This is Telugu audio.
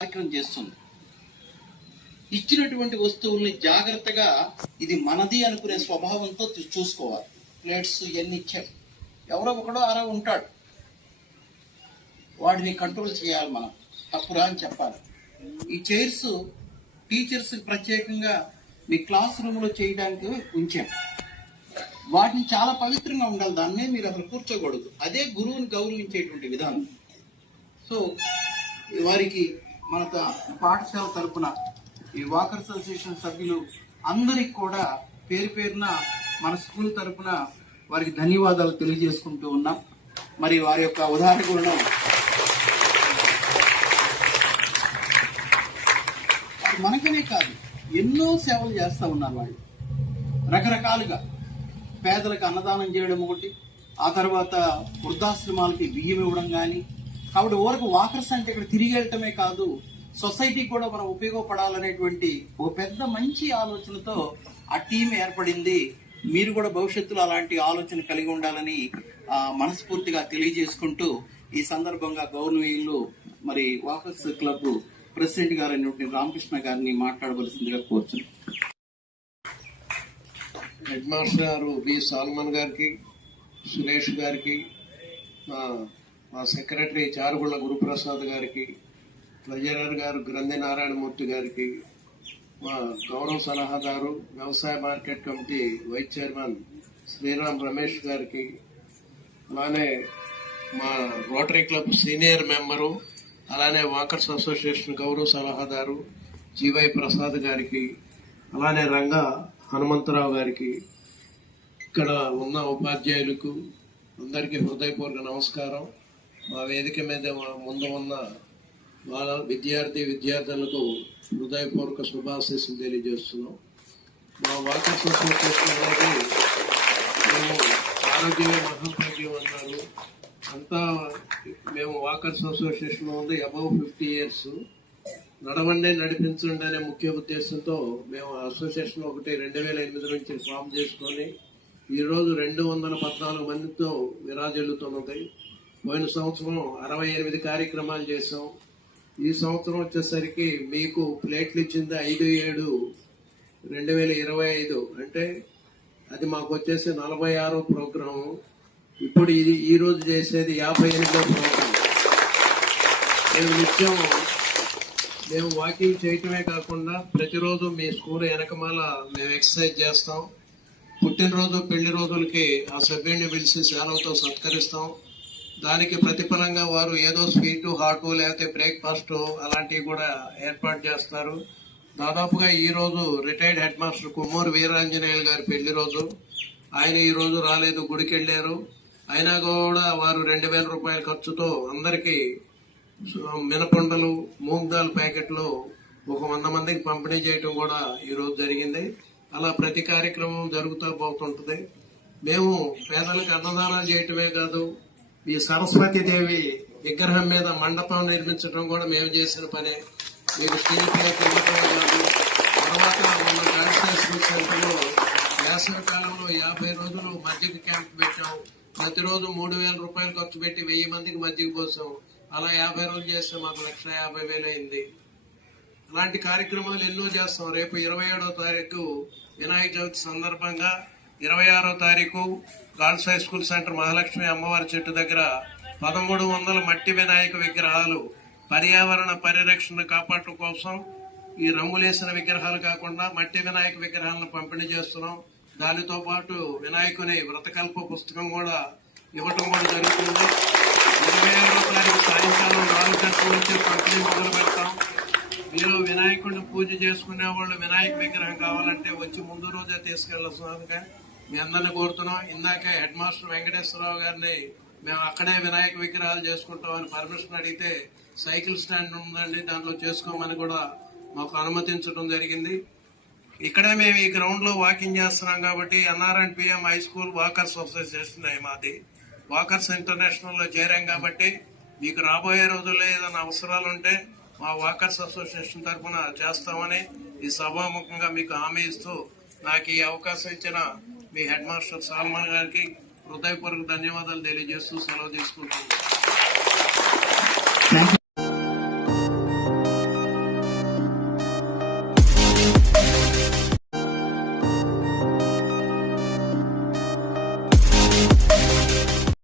కార్యక్రమం చేస్తుంది. ఇచ్చినటువంటి వస్తువుల్ని జాగ్రత్తగా ఇది మనది అనుకునే స్వభావంతో చూసుకోవాలి. ప్లేట్స్ ఎన్ని ఇచ్చాం ఎవరో ఒకడో ఆరో ఉంటాడు. వాడిని కంట్రోల్ చేయాలి మనం. తప్పురా అని చెప్పాలి. ఈ చైర్స్ టీచర్స్ ప్రత్యేకంగా మీ క్లాస్ రూమ్లో చేయడానికి ఉంచాం. వాటిని చాలా పవిత్రంగా ఉండాలి. దాన్నే మీరు అసలు కూర్చోకూడదు. అదే గురువుని గౌరవించేటువంటి విధానం. సో వారికి మన పాఠశాల తరపున ఈ వాకర్ అసోసియేషన్ సభ్యులు అందరికి కూడా పేరు పేరున మన స్కూల్ తరపున వారికి ధన్యవాదాలు తెలియజేసుకుంటూ ఉన్నాం. మరి వారి యొక్క ఉదాహరణ గుణం మనకనే కాదు ఎన్నో సేవలు చేస్తూ ఉన్నారు వాళ్ళు. రకరకాలుగా పేదలకు అన్నదానం చేయడం ఒకటి ఆ తర్వాత వృద్ధాశ్రమాలకి బియ్యం ఇవ్వడం కానీ కాబట్టి ఓరకు వాకర్స్ అంటే ఇక్కడ తిరిగి వెళ్ళటమే కాదు సొసైటీ కూడా మనం ఉపయోగపడాలనేటువంటి ఒక పెద్ద మంచి ఆలోచనతో ఆ టీం ఏర్పడింది. మీరు కూడా భవిష్యత్తులో అలాంటి ఆలోచన కలిగి ఉండాలని మనస్ఫూర్తిగా తెలియజేసుకుంటూ ఈ సందర్భంగా గౌరవీయులు మరి వాకర్స్ క్లబ్ ప్రెసిడెంట్ గారైనటువంటి రామకృష్ణ గారిని మాట్లాడవలసిందిగా కోరుతున్నాను. హెడ్ మాస్టర్ గారు బి సాల్మన్ గారికి సురేష్ గారికి మా సెక్రటరీ చారుగుళ్ళ గురుప్రసాద్ గారికి ట్రెజరర్ గారు గ్రంథి నారాయణమూర్తి గారికి మా గౌరవ సలహాదారు వ్యవసాయ market committee vice chairman Sriram Ramesh గారికి అలానే మా రోటరీ క్లబ్ సీనియర్ మెంబరు అలానే వాకర్స్ అసోసియేషన్ గౌరవ సలహాదారు జీవై ప్రసాద్ గారికి అలానే రంగా హనుమంతరావు గారికి ఇక్కడ ఉన్న ఉపాధ్యాయులకు అందరికీ హృదయపూర్వక నమస్కారం. మా వేదిక మీద ముందు ఉన్న మా విద్యార్థి విద్యార్థులకు హృదయపూర్వక శుభాశీస్సులు తెలియజేస్తున్నాం. మా వాకర్స్ అసోసియేషన్ అనేది మేము ఆరోగ్యమే మహాభాగ్యం అన్నారు. అంతా మేము వాకర్స్ అసోసియేషన్ ఉంది అబౌవ్ ఫిఫ్టీ ఇయర్స్. నడవండి నడిపించండి అనే ముఖ్య ఉద్దేశంతో మేము అసోసియేషన్ ఒకటి రెండు వేల ఎనిమిది నుంచి ఫామ్ చేసుకొని ఈరోజు రెండు వందల పద్నాలుగు మందితో విరాజిల్లుతున్నది. పోయిన సంవత్సరం అరవై ఎనిమిది కార్యక్రమాలు చేసాం ఈ సంవత్సరం వచ్చేసరికి మీకు ప్లేట్లు ఇచ్చింది ఐదు ఏడు రెండు వేల ఇరవై ఐదు. అంటే అది మాకు వచ్చేసి నలభై ఆరో ప్రోగ్రాము. ఇప్పుడు ఇది ఈ రోజు చేసేది యాభై ఎనిమిదో ప్రోగ్రాం. మేము నిత్యం మేము వాకింగ్ చేయటమే కాకుండా ప్రతిరోజు మీ స్కూల్ వెనకమాల మేము ఎక్సర్సైజ్ చేస్తాం. పుట్టినరోజు పెళ్ళి రోజులకి ఆ సభ్యుడిని పిలిచి సేలవుతో సత్కరిస్తాం. దానికి ప్రతిఫలంగా వారు ఏదో స్వీటు హాట్ లేకపోతే బ్రేక్ఫాస్ట్ అలాంటివి కూడా ఏర్పాటు చేస్తారు. దాదాపుగా ఈరోజు retired headmaster Kummuru Veeranjaneyulu గారి పెళ్ళి రోజు. ఆయన ఈరోజు రాలేదు గుడికి వెళ్ళారు అయినా కూడా వారు రెండు వేల రూపాయల ఖర్చుతో అందరికీ మినపండలు మూంగ్ దాల్ ప్యాకెట్లు ఒక వంద మందికి పంపిణీ చేయటం కూడా ఈరోజు జరిగింది. అలా ప్రతి కార్యక్రమం జరుగుతూ పోతుంటుంది. మేము పేదలకు అన్నదానాలు చేయటమే కాదు ఈ సరస్వతి దేవి విగ్రహం మీద మండపం నిర్మించడం కూడా మేము చేసిన పనే. మీకు కాదు తర్వాత మన గాడ్స్ సెంటర్లో యాభై రోజులు మజ్జిగ క్యాంప్ పెట్టాం. ప్రతిరోజు మూడు వేల రూపాయలు ఖర్చు పెట్టి వెయ్యి మందికి మజ్జిగ పోసాం. అలా యాభై రోజులు చేస్తే మాకు లక్ష యాభై వేలు అయింది. అలాంటి కార్యక్రమాలు ఎన్నో చేస్తాం. రేపు ఇరవై ఏడో తారీఖు వినాయక చవితి సందర్భంగా ఇరవై ఆరో తారీఖు girls high school centre Mahalakshmi అమ్మవారి చెట్టు దగ్గర పదమూడు వందల మట్టి వినాయక విగ్రహాలు పర్యావరణ పరిరక్షణ కాపాడటం కోసం ఈ రంగులేసిన విగ్రహాలు కాకుండా మట్టి వినాయక విగ్రహాలను పంపిణీ చేస్తున్నాం. దానితో పాటు వినాయకుని వ్రతకల్ప పుస్తకం కూడా ఇవ్వటం కూడా జరుగుతుంది. ఇరవై ఆరో తారీఖు సాయంకాలం నాలుగు గంటల నుంచి పంపిణీ మొదలు పెడతాం. మీరు వినాయకుడిని పూజ చేసుకునే వాళ్ళు వినాయక విగ్రహం కావాలంటే వచ్చి ముందు రోజే తీసుకెళ్ళాల్సిందిగా మీ అందరిని కోరుతున్నాం. ఇందాకే హెడ్ మాస్టర్ వెంకటేశ్వరరావు గారిని మేము అక్కడే వినాయక విగ్రహాలు చేసుకుంటామని పర్మిషన్ అడిగితే సైకిల్ స్టాండ్ ఉందండి దాంట్లో చేసుకోమని కూడా మాకు అనుమతించడం జరిగింది. ఇక్కడే మేము ఈ గ్రౌండ్లో వాకింగ్ చేస్తున్నాం కాబట్టి NRN PM high school walkers association మాది. వాకర్స్ ఇంటర్నేషనల్లో చేరాం కాబట్టి మీకు రాబోయే రోజుల్లో ఏదైనా అవసరాలు ఉంటే మా వాకర్స్ అసోసియేషన్ తరఫున చేస్తామని ఈ సభాముఖంగా మీకు హామీ ఇస్తూ నాకు ఈ అవకాశం ఇచ్చిన మీ హెడ్ మాస్టర్ సాల్మాన్ గారికి హృదయపూర్వక ధన్యవాదాలు తెలియజేస్తూ సెలవు తీసుకుంటున్నాను.